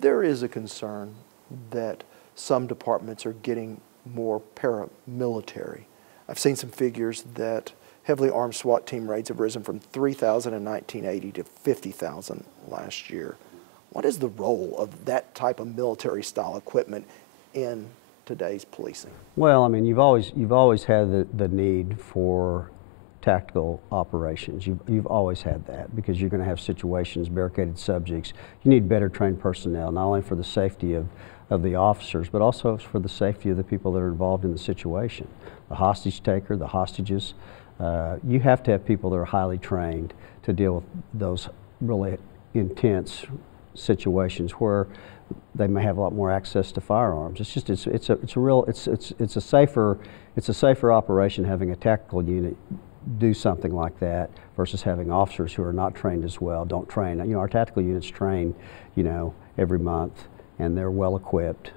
There is a concern that some departments are getting more paramilitary. I've seen some figures that heavily armed SWAT team raids have risen from 3,000 in 1980 to 50,000 last year. What is the role of that type of military-style equipment in today's policing? Well, I mean, you've always had the need for tactical operations. You've always had that because you're going to have situations, barricaded subjects. You need better trained personnel, not only for the safety of the officers, but also for the safety of the people that are involved in the situation. The hostage taker, the hostages. You have to have people that are highly trained to deal with those really intense situations where they may have a lot more access to firearms. It's just it's a safer operation having a tactical unit do something like that versus having officers who are not trained as well, don't train. You know, our tactical units train, you know, every month, and they're well equipped,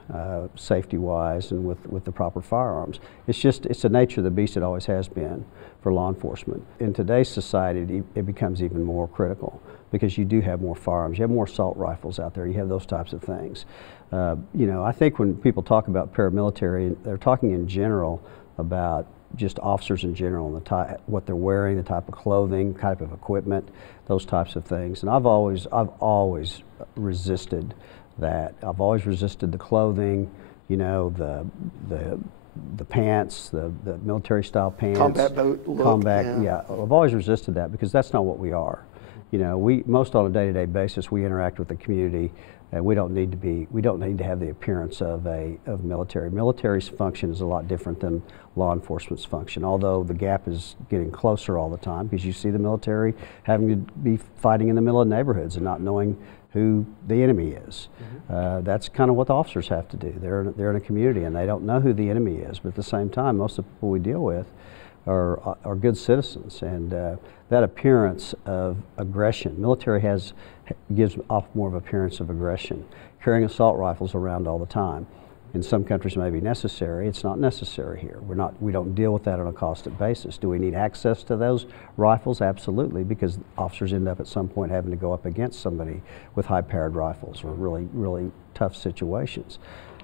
safety-wise, and with the proper firearms. It's the nature of the beast. It always has been for law enforcement. In today's society, it becomes even more critical because you do have more firearms. You have more assault rifles out there. You have those types of things. You know, I think when people talk about paramilitary, they're talking in general about just officers in general, and what they're wearing, the type of clothing, type of equipment, those types of things. And I've always resisted that. I've always resisted the clothing, you know, the pants, the military-style pants, combat boat look. Combat, yeah. I've always resisted that because that's not what we are. You know, most on a day-to-day basis, we interact with the community, and we don't need to have the appearance of military. Military's function is a lot different than law enforcement's function, although the gap is getting closer all the time because you see the military having to be fighting in the middle of neighborhoods and not knowing who the enemy is. Mm-hmm. That's kind of what the officers have to do. They're in a community and they don't know who the enemy is, but at the same time, most of the people we deal with are good citizens, and that appearance of aggression, military gives off more of an appearance of aggression. Carrying assault rifles around all the time. In some countries may be necessary. It's not necessary here. We don't deal with that on a constant basis. Do we need access to those rifles? Absolutely, because officers end up at some point having to go up against somebody with high-powered rifles or really tough situations.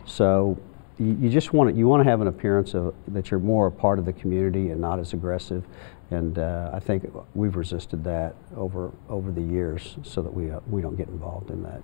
So you just want to have an appearance of that you're more a part of the community and not as aggressive. And I think we've resisted that over the years so that we don't get involved in that.